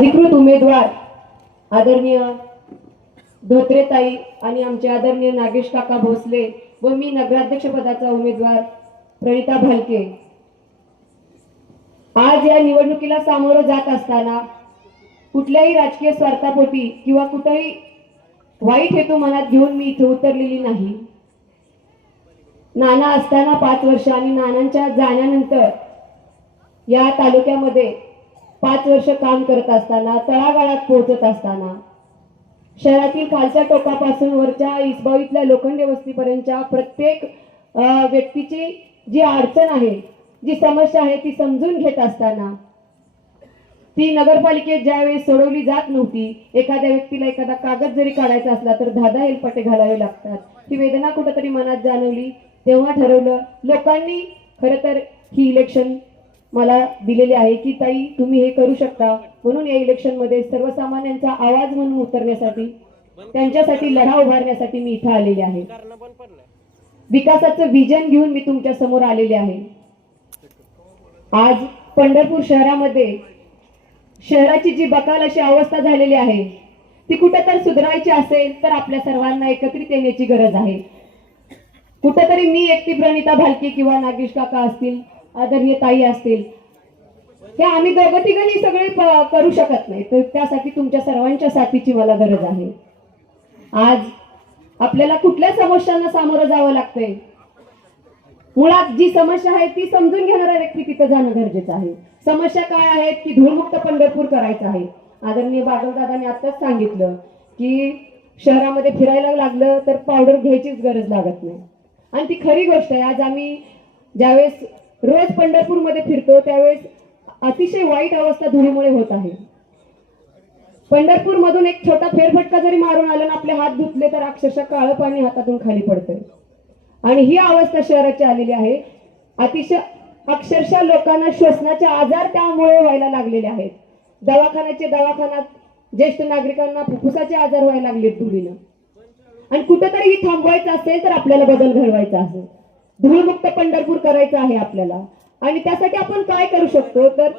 अधिकृत उमेदवार आदरणीय धोत्रेताई आणि आमचे आदरणीय नागेश काका भोसले व मी नगराध्यक्ष पदाचा उमेदवार प्रणिता भालके. आज या निवडणुकीला सामोरं जात असताना कुठल्याही राजकीय स्वार्थापोटी किंवा कुठेही वाईट हेतू मनात घेऊन मी इथे उतरलेली नाही. नाना असताना पाच वर्ष आणि नानांच्या जाण्यानंतर या तालुक्यामध्ये पाच वर्ष काम करत असताना तळागाळात पोहोचत असताना शहरातील खालच्या टोकापासून वरच्या इसबावीतल्या लोखंडे वस्तीपर्यंतच्या प्रत्येक व्यक्तीची जी अडचण आहे जी समस्या आहे ती समजून घेत असताना ती नगरपालिकेत ज्यावेळी सोडवली जात नव्हती एखाद्या व्यक्तीला एखादा कागद जरी काढायचा असला तर धादा हेलपटे घालावे लागतात. ती वेदना कुठंतरी मनात जाणवली तेव्हा ठरवलं लोकांनी खरं तर ही इलेक्शन मला दिलेली आहे की ताई तुम्ही हे करू शकता. म्हणून या इलेक्शनमध्ये सर्वसामान्यांचा आवाज म्हणून उतरण्यासाठी त्यांच्यासाठी लढा उभारण्यासाठी मी इथं आलेले आहे. विकासाचं विजन घेऊन मी तुमच्यासमोर आलेले आहे. आज पंढरपूर शहरामध्ये शहराची जी बकाल अशी अवस्था झालेली आहे ती कुठं तर सुधारायची असेल तर आपल्या सर्वांना एकत्रित येण्याची गरज आहे. कुठंतरी मी एकटी प्रणिता भालके किंवा नागेश काका असतील आदरणीय ताई असतील. हे आम्ही दोघं तिघही सगळे करू शकत नाही. तर त्यासाठी तुमच्या सर्वांच्या साथीची मला गरज आहे. आज आपल्याला कुठल्या समस्यांना सामोरं जावं लागतंय? मुळात जी समस्या आहे ती समजून घेणारा व्यक्ती तिथं जाणं गरजेचं आहे. समस्या काय आहेत की धूळमुक्त पंढरपूर करायचं आहे. आदरणीय बागवदादाने आत्ताच सांगितलं की शहरामध्ये फिरायला लागलं तर पावडर घ्यायचीच गरज लागत नाही. आणि ती खरी गोष्ट आहे. आज आम्ही ज्यावेळेस रोज पंढरपूरमध्ये फिरतो त्यावेळेस अतिशय वाईट अवस्था धुळीमुळे होत आहे. पंढरपूर मधून एक छोटा फेरफटका जरी मारून आला ना आपले हात धुतले तर अक्षरशः काळं पाणी हातातून खाली पडतंय. आणि ही अवस्था शहराची आलेली आहे. अतिशय अक्षरशः लोकांना श्वसनाचे आजार त्यामुळे व्हायला लागलेले आहेत. दवाखान्याचे दवाखान्यात ज्येष्ठ नागरिकांना फुफ्फुसाचे आजार व्हायला लागलेत धुळीनं. आणि कुठेतरी ही थांबवायचं असेल तर आपल्याला बदल घडवायचा असेल. धूळमुक्त पंढरपूर करायचं आहे आपल्याला. आणि त्यासाठी आपण काय करू शकतो? तर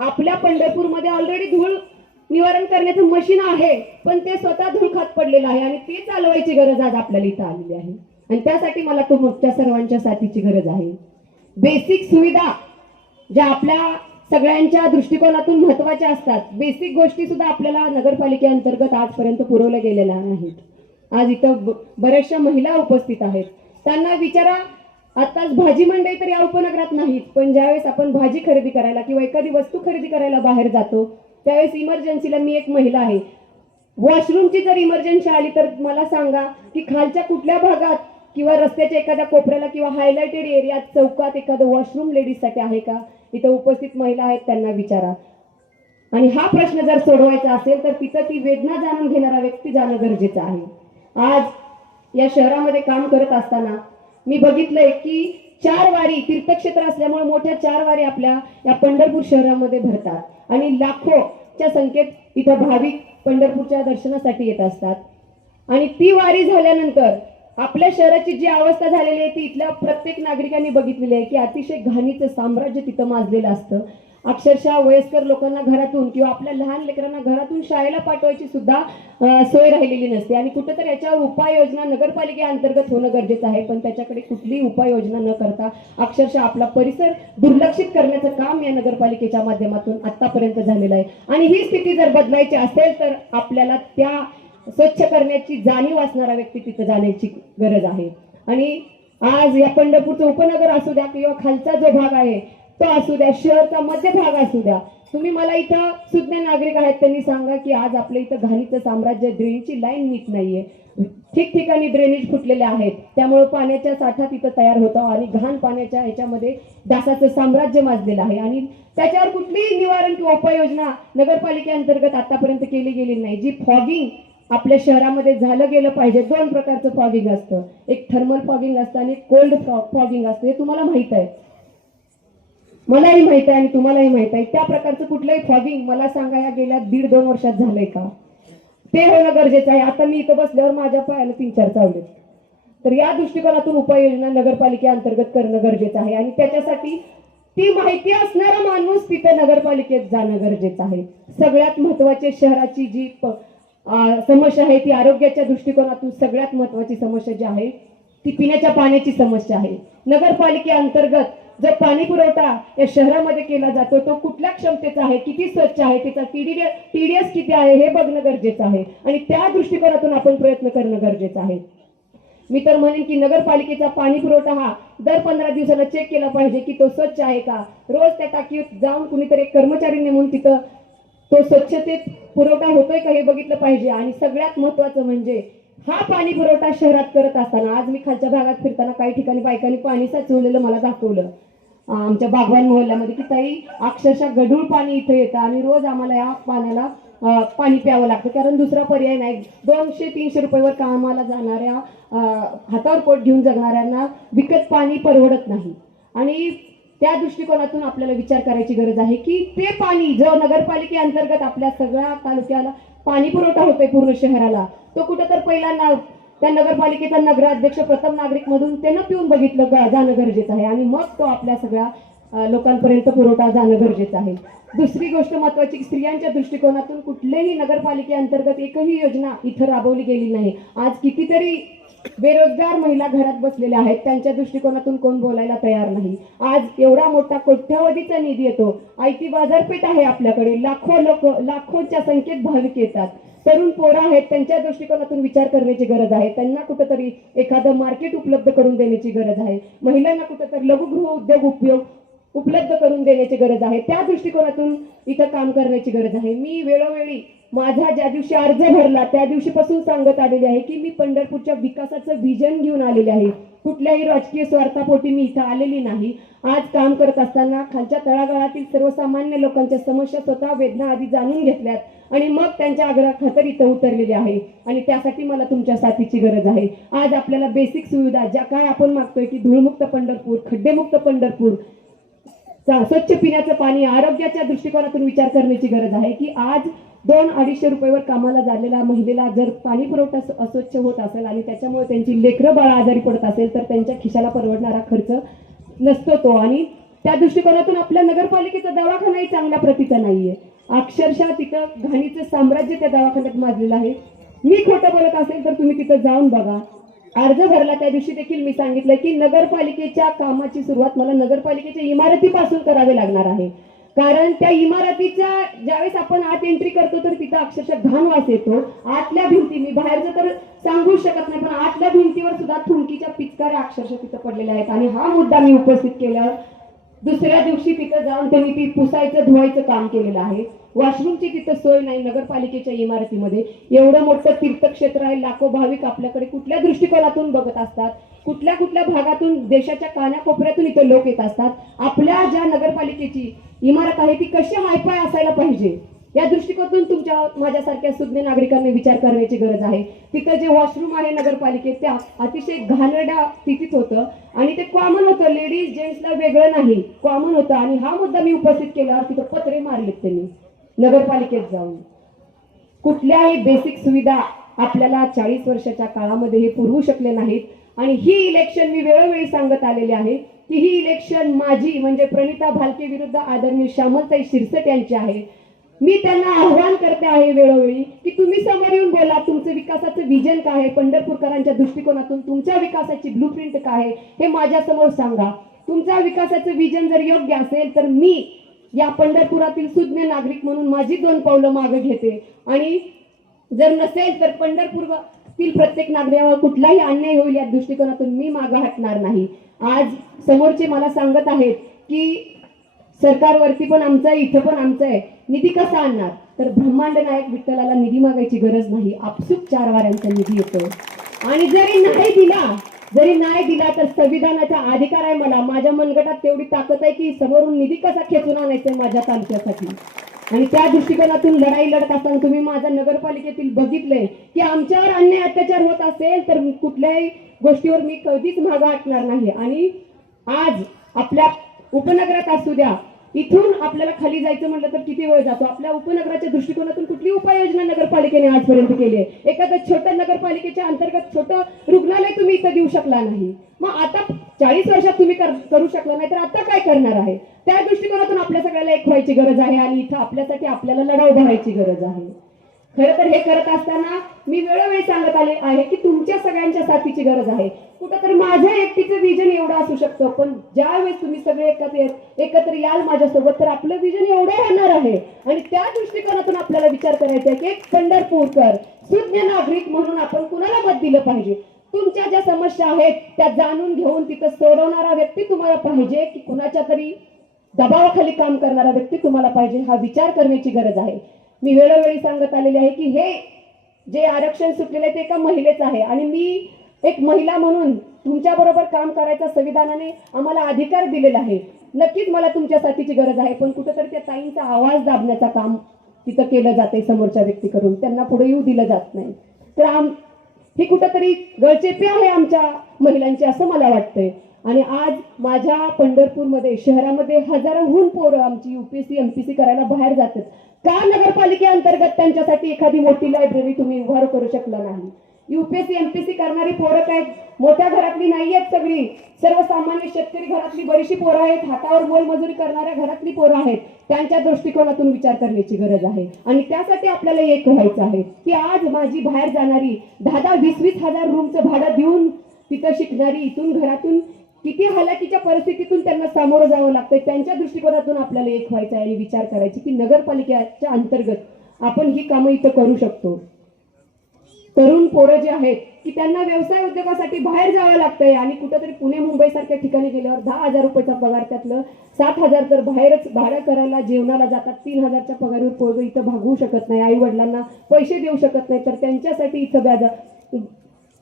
आपल्या पंढरपूरमध्ये ऑलरेडी धूळ निवारण करण्याचं मशीन आहे पण ते स्वतः धूळ खात पडलेलं आहे आणि ते चालवायची गरज आज आपल्याला इथं आलेली आहे. आणि त्यासाठी मला तुमच्या सर्वांच्या साथीची गरज आहे. बेसिक सुविधा ज्या आपल्या सगळ्यांच्या दृष्टिकोनातून महत्त्वाच्या असतात. बेसिक गोष्टी सुद्धा आपल्याला नगरपालिकेअंतर्गत आजपर्यंत पुरवल्या गेलेल्या नाहीत. आज इथं बऱ्याचशा महिला उपस्थित आहेत. त्यांना विचारा आताच भाजी मंडई तर या उपनगरात नाहीत पण ज्यावेळेस आपण भाजी खरेदी करायला किंवा एखादी वस्तू खरेदी करायला बाहेर जातो त्यावेळेस इमर्जन्सीला मी एक महिला आहे. वॉशरूमची जर इमर्जन्सी आली तर मला सांगा की खालच्या कुठल्या भागात किंवा रस्त्याच्या एखाद्या कोपऱ्याला किंवा हायलाइटेड एरियात चौकात एखादं वॉशरूम लेडीजसाठी आहे का? इथं उपस्थित महिला आहेत त्यांना विचारा. आणि हा प्रश्न जर सोडवायचा असेल तर तिथं ती वेदना जाणून घेणारा व्यक्ती जाणं गरजेचं आहे. आज या शहरामध्ये काम करत असताना मी बघितलंय की चार वारी तीर्थक्षेत्र असल्यामुळे मोठ्या चार वारी आपल्या या पंढरपूर शहरामध्ये भरतात. आणि लाखोच्या संख्येत इथं भाविक पंढरपूरच्या दर्शनासाठी येत असतात. आणि ती वारी झाल्यानंतर आपल्या शहराची जी अवस्था झालेली आहे ती इथल्या प्रत्येक नागरिकांनी बघितलेली आहे की अतिशय घाणीचं साम्राज्य तिथं माजलेलं असतं. अक्षरशः वयस्कर लोकांना घरातून किंवा आपल्या लहान लेकरांना घरातून शाळेला पाठवायची सुद्धा सोय राहिलेली नसते. आणि कुठंतरी याच्यावर उपाययोजना नगरपालिकेअंतर्गत होणं गरजेचं आहे पण त्याच्याकडे कुठलीही उपाययोजना न करता अक्षरशः आपला परिसर दुर्लक्षित करण्याचं काम या नगरपालिकेच्या माध्यमातून आतापर्यंत झालेलं आहे. आणि ही स्थिती जर बदलायची असेल तर आपल्याला त्या स्वच्छ करण्याची जाणीव असणारा व्यक्ती तिथं जाण्याची गरज आहे. आणि आज या पंढरपूरचं उपनगर असू द्या किंवा खालचा जो भाग आहे तो असू द्या शहरचा मध्य भाग असू द्या. तुम्ही मला इथं सुज्ञ नागरिक आहेत त्यांनी सांगा की आज आपल्या इथं घाणीचं साम्राज्य ड्रेनची लाईन नीट नाहीये. ठिकठिकाणी ड्रेनेज फुटलेले आहेत. त्यामुळे पाण्याचा साठा तिथं तयार होतो आणि घाण पाण्याच्या ह्याच्यामध्ये डासाचं साम्राज्य माजलेलं आहे. आणि त्याच्यावर कुठलीही निवारण किंवा उपाययोजना नगरपालिकेअंतर्गत आतापर्यंत केली गेली नाही. जी फॉगिंग आपल्या शहरामध्ये झालं गेलं पाहिजे दोन प्रकारचं फॉगिंग असतं. एक थर्मल फॉगिंग असतं आणि कोल्ड फॉगिंग असतं. हे तुम्हाला माहीत आहे. मलाही माहीत आहे आणि तुम्हालाही माहीत आहे. त्या प्रकारचं कुठलंही फॉगिंग मला सांगा या गेल्या दीड दोन वर्षात झालंय का? ते होणं गरजेचं आहे. आता मी इथं बसल्यावर माझ्या पायाला तीन चार चावले तर या दृष्टिकोनातून उपाययोजना नगरपालिकेअंतर्गत करणं गरजेचं आहे. आणि त्याच्यासाठी ती माहिती असणारा माणूस तिथे नगरपालिकेत जाणं गरजेचं आहे. सगळ्यात महत्त्वाचे शहराची जी समस्या आहे ती आरोग्याच्या दृष्टिकोनातून सगळ्यात महत्वाची समस्या जी आहे ती पिण्याच्या पाण्याची समस्या आहे. नगरपालिकेअंतर्गत जो पाणी पुरवठा या शहरामध्ये केला जातो तो कुठल्या क्षमतेचा आहे किती स्वच्छ आहे त्याचा टीडीएस किती आहे हे बघणं गरजेचं आहे. आणि त्या दृष्टिकोनातून आपण प्रयत्न करणं गरजेचं आहे. मी तर म्हणेन की नगरपालिकेचा पाणी पुरवठा हा दर पंधरा दिवसाला चेक केला पाहिजे की तो स्वच्छ आहे का? रोज त्या टाकीत जाऊन कुणीतरी एक कर्मचारी नेमून तिथं तो स्वच्छतेत पुरवठा होतोय का हे बघितलं पाहिजे. आणि सगळ्यात महत्वाचं म्हणजे हा पाणी पुरवठा शहरात करत असताना आज मी खालच्या भागात फिरताना काही ठिकाणी बायकांनी पाणी साचवलेलं मला दाखवलं. आमच्या बागवान मोहल्ल्यामध्ये की ताई अक्षरशः गढूळ पाणी इथे येतं आणि रोज आम्हाला या पाण्याला पाणी प्यावं लागतं. कारण दुसरा पर्याय नाही. दोनशे तीनशे रुपयावर कामाला जाणाऱ्या हातावर पोट घेऊन जगणाऱ्यांना विकत पाणी परवडत नाही. आणि त्या दृष्टिकोनातून आपल्याला विचार करायची गरज आहे की ते पाणी जो नगरपालिकेअंतर्गत आपल्या सगळ्या तालुक्याला पाणी पुरवठा होतोय पूर्ण शहराला तो कुठं तर पहिला त्या नगरपालिकेचा नगराध्यक्ष प्रथम नागरिक मधून त्यानं पिऊन बघितलं जाणं गरजेचं आहे. आणि मग तो आपल्या सगळ्या लोकांपर्यंत पुरवठा जाणं गरजेचं आहे. दुसरी गोष्ट महत्वाची स्त्रियांच्या दृष्टिकोनातून कुठल्याही नगरपालिकेअंतर्गत एकही योजना इथं राबवली गेली नाही. आज कितीतरी बेरोजगार महिला घरात बसलेल्या आहेत. त्यांच्या दृष्टिकोनातून कोण बोलायला तयार नाही. आज एवढा मोठा कोट्यावधीचा निधी येतो. आयटी बाजारपेठ आहे आपल्याकडे. लाखो लोक लाखोच्या संख्येत भाविक येतात. तरुण पोरं आहेत त्यांच्या दृष्टिकोनातून विचार करण्याची गरज आहे. त्यांना कुठंतरी एखादं मार्केट उपलब्ध करून देण्याची गरज आहे. महिलांना कुठंतरी लघुगृह उद्योग उपयोग उपलब्ध करून देण्याची गरज आहे. त्या दृष्टिकोनातून इथं काम करण्याची गरज आहे. मी वेळोवेळी माझा ज्या दिवशी अर्ज भरला त्या दिवशीपासून सांगत आलेले आहे की मी पंढरपूरच्या विकासाचं विजन घेऊन आलेले आहे. कुठल्याही राजकीय स्वार्थापोटी मी इथं आलेली नाही. आज काम करत असताना खालच्या तळागाळातील सर्वसामान्य लोकांच्या समस्या स्वतः वेदना आधी जाणून घेतल्यात आणि मग त्यांच्या आग्रहाखातर इथं उतरलेले आहे. आणि त्यासाठी मला तुमच्या साथीची गरज आहे. आज आपल्याला बेसिक सुविधा ज्या काय आपण मागतोय की धूळमुक्त पंढरपूर खड्डेमुक्त पंढरपूर स्वच्छ पिण्याचं पाणी आरोग्याच्या दृष्टिकोनातून विचार करण्याची गरज आहे की आज दोन अडीचशे रुपयावर कामाला झालेल्या महिलेला जर पाणी पुरवठा अस्वच्छ होत असेल आणि त्याच्यामुळे त्यांची लेकरं बाळा आजारी पडत असेल तर त्यांच्या खिशाला परवडणारा खर्च नसतो तो. आणि त्या दृष्टिकोनातून आपल्या नगरपालिकेचा दवाखानाही चांगल्या प्रतीचा नाहीये. अक्षरशः तिथं घाणीचं साम्राज्य त्या दवाखान्यात माजलेलं आहे. मी खोटं बोलत असेल तर तुम्ही तिथं जाऊन बघा. अर्ज भरला त्या दिवशी देखील मी सांगितलं की नगरपालिकेच्या कामाची सुरुवात मला नगरपालिकेच्या इमारतीपासून करावी लागणार आहे. कारण त्या इमारतीच्या ज्यावेळेस आपण आत एंट्री करतो तर तिथं अक्षरशः घाण वास येतो. आतल्या भिंती मी बाहेरचं तर सांगू शकत नाही पण आतल्या भिंतीवर सुद्धा थुंकीच्या पिचकाऱ्या अक्षरशः तिथं पडलेल्या आहेत. आणि हा मुद्दा मी उपस्थित केल्यावर दुसऱ्या दिवशी तिथं जाऊन त्यांनी ती पुसायचं धुवायचं काम केलेलं आहे. वॉशरूमची तिथं सोय नाही नगरपालिकेच्या इमारतीमध्ये. एवढं मोठं तीर्थक्षेत्र आहे लाखो भाविक आपल्याकडे कुठल्या दृष्टिकोनातून बघत असतात. कुठल्या कुठल्या भागातून देशाच्या कानाकोपऱ्यातून इथं लोक येत असतात. आपल्या ज्या नगरपालिकेची इमारत आहे ती कशी हायफाय असायला पाहिजे? या दृष्टिकोनातून तुमच्या माझ्यासारख्या सुज्ञ नागरिकांनी विचार करण्याची गरज आहे. तिथं जे वॉशरूम आहे नगरपालिकेत त्या अतिशय घाणेरड्या स्थितीत होतं. आणि ते कॉमन होतं. लेडीज जेंट्सला वेगळं नाही. कॉमन होतं. आणि हा मुद्दा मी उपस्थित केल्यावर तिथं पत्रे मारलेत त्यांनी. नगरपालिकेत जाऊन. कुठल्याही बेसिक सुविधा आपल्याला चाळीस वर्षाच्या काळामध्ये हे पुरवू शकले नाहीत. आणि ही इलेक्शन मी वेळोवेळी सांगत आलेली आहे की ही इलेक्शन माझी म्हणजे प्रणिता भालके विरुद्ध आदरणीय श्यामलताई शिरसट यांची आहे. मी त्यांना आव्हान करते आहे वेळोवेळी की तुम्ही समोर येऊन बोला तुमचं विकासाचं विजन काय आहे? पंढरपूरकरांच्या दृष्टिकोनातून तुमच्या विकासाची ब्लूप्रिंट काय आहे? हे माझ्यासमोर सांगा. तुमच्या विकासाचं विजन जर योग्य असेल तर मी या पंढरपुरातील सुज्ञ नागरिक म्हणून माझी दोन पावलं मागे घेते. आणि जर नसेल तर पंढरपूर असतील प्रत्येक नागरिकावर कुठलाही अन्याय होईल या दृष्टिकोनातून मी मागं हटणार नाही. आज समोरचे मला सांगत आहेत की सरकारवरती पण आमचं आहे इथं पण आमचं आहे. निधी कसा आणणार? तर ब्रह्मांड नायक विठ्ठलाला निधी मागायची गरज नाही. आपसूक चार वाऱ्यांचा निधी येतो. आणि जरी नाही दिला जरी नाही दिला तर संविधानाचा अधिकार आहे मला. माझ्या मनगटात तेवढी ताकद आहे की समोरून निधी कसा खेचून आणायचा माझ्या तालुक्यासाठी? आणि त्या दृष्टिकोनातून लढाई लढत असताना तुम्ही माझ्या नगरपालिकेतील बघितलंय की आमच्यावर अन्याय अत्याचार होत असेल तर कुठल्याही गोष्टीवर मी कधीच मागं हटणार नाही. आणि आज आपल्या उपनगरात असू द्या इथून आपल्याला खाली जायचं म्हटलं तर किती वेळ जातो? आपल्या उपनगराच्या दृष्टिकोनातून कुठली उपाययोजना नगरपालिकेने आजपर्यंत केली आहे? एखादं छोटं नगरपालिकेच्या अंतर्गत छोटं रुग्णालय तुम्ही इथं देऊ शकला नाही. मग आता चाळीस वर्षात तुम्ही करू शकला नाही तर आता काय करणार आहे? त्या दृष्टिकोनातून आपल्या आपल्याला एक व्हायची गरज आहे आणि इथं आपल्यासाठी आपल्याला लढा उभारायची गरज आहे. खरं तर हे करत असताना मी वेळोवेळी सांगत आले आहे की तुमच्या सगळ्यांच्या साथीची गरज आहे. कुठंतरी माझ्या एकटीचं विजन एवढं असू शकतं पण ज्यावेळेस तुम्ही सगळे एकत्र एकत्र याल माझ्यासोबत तर आपलं विजन एवढं होणार आहे. आणि त्या दृष्टिकोनातून आपल्याला विचार करायचा आहे की एक पंढरपूरकर सुज्ञ नागरिक म्हणून आपण कुणाला मत दिलं पाहिजे? तुमच्या ज्या समस्या आहेत त्या जाणून घेऊन तिथं सोडवणारा व्यक्ती तुम्हाला पाहिजे की कुणाच्या तरी दबावाखाली काम करणारा व्यक्ती तुम्हाला पाहिजे हा विचार करण्याची गरज आहे. मी वेळोवेळी सांगत आलेले आहे की हे जे आरक्षण सुटलेलं आहे ते एका महिलेचं आहे. आणि मी एक महिला म्हणून तुमच्याबरोबर काम करायचा संविधानाने आम्हाला अधिकार दिलेला आहे. नक्कीच मला तुमच्या साथीची गरज आहे पण कुठंतरी त्या ताईंचा आवाज दाबण्याचा काम तिथं केलं जाते समोरच्या व्यक्तीकडून. त्यांना पुढे येऊ दिलं जात नाही. तर आम ही कुठंतरी गळचेपी आहे आमच्या महिलांची असं मला वाटतंय. आणि आज माझ्या पंढरपूरमध्ये शहरामध्ये हजारोहून पोरं आमची युपीएससी एमपीसी करायला बाहेर जातात. का नगरपालिकेअंतर्गत त्यांच्यासाठी एखादी मोठी लायब्ररी तुम्ही उभार करू शकला नाही? युपीएससी एमपीसी करणारी पोरं काय? मोठ्या घरातली नाही आहेत सगळी. सर्वसामान्य शेतकरी घरातली बरीचशी पोरं आहेत. हातावर मोलमजुरी करणाऱ्या घरातली पोरं आहेत. त्यांच्या दृष्टिकोनातून विचार करण्याची गरज आहे. आणि त्यासाठी आपल्याला एक व्हायचं आहे की आज माझी बाहेर जाणारी दहा दहा वीस वीस हजार रूमचं भाडं देऊन तिथं शिकणारी इथून घरातून किती हालाकीच्या परिस्थितीतून त्यांना सामोरं जावं लागतंय त्यांच्या दृष्टिकोनातून आपल्याला एक व्हायचं आहे आणि विचार करायची की नगरपालिकेच्या अंतर्गत आपण ही कामं इथं करू शकतो. तरुण पोरं जे आहेत की त्यांना व्यवसाय उद्योगासाठी बाहेर जावं लागतंय आणि कुठेतरी पुणे मुंबई सारख्या ठिकाणी गेल्यावर दहा हजार रुपयाचा पगार त्यातलं सात हजार तर बाहेरच भाडं करायला जेवणाला जातात तीन हजारच्या पगारीवर पोरगं इथं भागवू शकत नाही आई वडिलांना पैसे देऊ शकत नाही तर त्यांच्यासाठी इथं व्याजा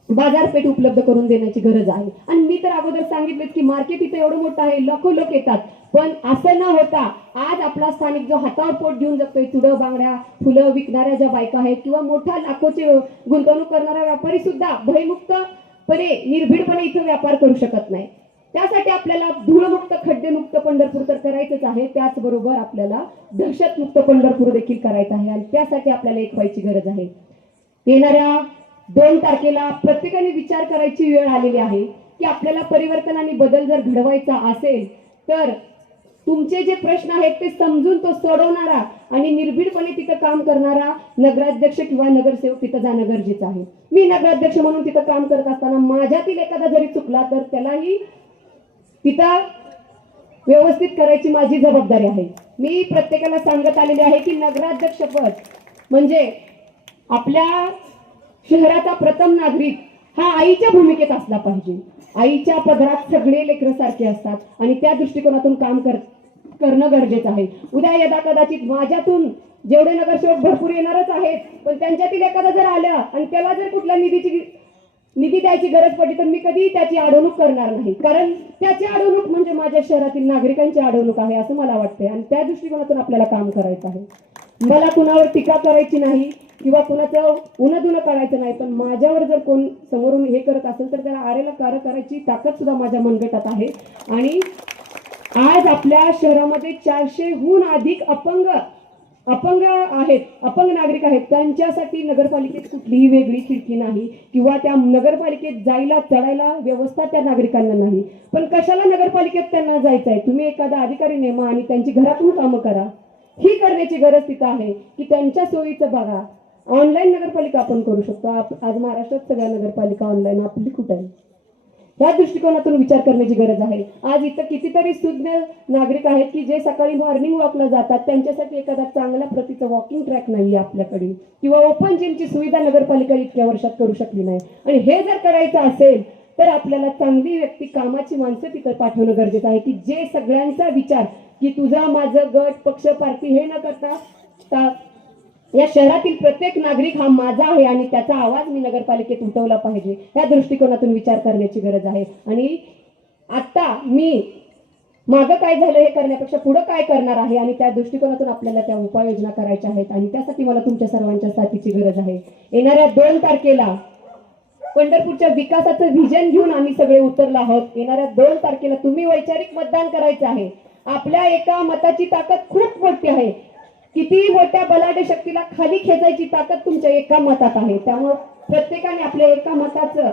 बाजारपेठ उपलब्ध करून देण्याची गरज आहे. आणि मी तर अगोदर सांगितलं की मार्केट इथं एवढं मोठं आहे लाखो लोक येतात. पण असं न होता आज आपला स्थानिक जो हातावर पोट घेऊन जगतोय तुडं बांगड्या फुलं विकणाऱ्या ज्या बायका आहेत किंवा मोठ्या लाखोचे गुंतवणूक करणारा व्यापारी सुद्धा भयमुक्तपणे निर्भीडपणे इथं व्यापार करू शकत नाही. त्यासाठी आपल्याला धूळमुक्त खड्डेमुक्त पंढरपूर तर करायचंच आहे. त्याचबरोबर आपल्याला दहशतमुक्त पंढरपूर देखील करायचं आहे. आणि त्यासाठी आपल्याला एक व्हायची गरज आहे. येणाऱ्या दोन तारखेला प्रत्येकाने विचार करायची वेळ आलेली आहे की आपल्याला परिवर्तन आणि बदल जर घडवायचा असेल तर तुमचे जे प्रश्न आहेत ते समजून तो सोडवणारा आणि निर्भीडपणे तिथं काम करणारा नगराध्यक्ष किंवा नगरसेवक तिथं जाणं गरजेचं आहे. मी नगराध्यक्ष म्हणून तिथं काम करत असताना माझ्यातील एखादा जरी चुकला तर त्यालाही तिथं व्यवस्थित करायची माझी जबाबदारी आहे. मी प्रत्येकाला सांगत आलेली आहे की नगराध्यक्षपद म्हणजे आपल्या शहराचा प्रथम नागरिक हा आईच्या भूमिकेत असला पाहिजे. आईच्या पदरात सगळे लेकर सारखे असतात आणि त्या दृष्टिकोनातून काम कर करणं गरजेचं आहे. उद्या यदा कदाचित माझ्यातून जेवढे नगरसेवक भरपूर येणारच आहेत पण त्यांच्यातील एखादा जर आल्या आणि त्याला जर कुठल्या निधीची निधी द्यायची गरज पडली तर मी कधी त्याची अडवणूक करणार नाही. कारण त्याची अडवणूक म्हणजे माझ्या शहरातील नागरिकांची अडवणूक आहे असं मला वाटतंय. आणि त्या दृष्टिकोनातून आपल्याला काम करायचं आहे. मला कुणावर टीका करायची नाही. किंवा कुणाचं उन्हदुनं करायचं नाही पण माझ्यावर जर कोण समोरून हे करत असेल तर त्याला आरेला कार करायची ताकद सुद्धा माझ्या मनगटात आहे. आणि आज आपल्या शहरामध्ये चारशेहून अधिक अपंग अपंग आहेत अपंग नागरिक आहेत. त्यांच्यासाठी नगरपालिकेत कुठलीही वेगळी खिडकी नाही. किंवा त्या नगरपालिकेत जायला चढायला व्यवस्था त्या नागरिकांना नाही. पण कशाला नगरपालिकेत त्यांना जायचं आहे? तुम्ही एखादा अधिकारी नेमा आणि त्यांची घरातून कामं करा. ही करण्याची गरज तिथं आहे की त्यांच्या सोयीचं बघा. ऑनलाईन नगरपालिका आपण करू शकतो. आज महाराष्ट्रात सगळ्या नगरपालिका ऑनलाईन आपली कुठं आहे? या दृष्टिकोनातून विचार करण्याची गरज आहे. आज इथं कितीतरी सुज्ञ नागरिक आहेत की जे सकाळी मॉर्निंग वॉकला जातात. त्यांच्यासाठी एखादा चांगला प्रतीचा वॉकिंग ट्रॅक नाही आपल्याकडे. किंवा ओपन जिमची सुविधा नगरपालिका इतक्या वर्षात करू शकली नाही. आणि हे जर करायचं असेल तर आपल्याला चांगली व्यक्ती कामाची माणसं तिथं पाठवणं गरजेचं आहे. की जे सगळ्यांचा विचार की तुझा माझं गट पक्ष पार्टी हे न करता या शहरातील प्रत्येक नागरिक हा माझा आहे आणि त्याचा आवाज मी नगरपालिकेत उठवला पाहिजे. या दृष्टिकोनातून विचार करण्याची गरज आहे. आणि आता मी मागं काय झालं हे करण्यापेक्षा पुढं काय करणार आहे आणि त्या दृष्टिकोनातून आपल्याला त्या उपाययोजना करायच्या आहेत आणि त्यासाठी मला तुमच्या सर्वांच्या साथीची गरज आहे. येणाऱ्या दोन तारखेला पंढरपूरच्या विकासाचं व्हिजन घेऊन आम्ही सगळे उतरलो आहोत. येणाऱ्या दोन तारखेला तुम्ही वैचारिक मतदान करायचं आहे. आपल्या एका मताची ताकद खूप मोठी आहे. किती मोठ्या बलाढ्य शक्तीला खाली खेचायची ताकद तुमच्या एका मतात आहे. त्यामुळं प्रत्येकाने आपल्या एका मताचं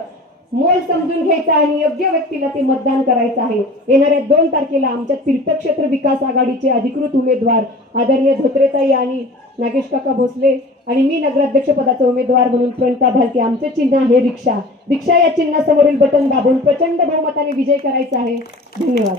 मोल समजून घ्यायचं आणि योग्य व्यक्तीला ते मतदान करायचं आहे. येणाऱ्या दोन तारखेला आमच्या तीर्थक्षेत्र विकास आघाडीचे अधिकृत उमेदवार आदरणीय धोत्रेताई आणि नागेश काका भोसले आणि मी नगराध्यक्ष पदाचा उमेदवार म्हणून प्रणता भालके आमचे चिन्ह आहे रिक्षा. रिक्षा या चिन्हासमोरील बटन दाबून प्रचंड बहुमताने विजय करायचा आहे. धन्यवाद.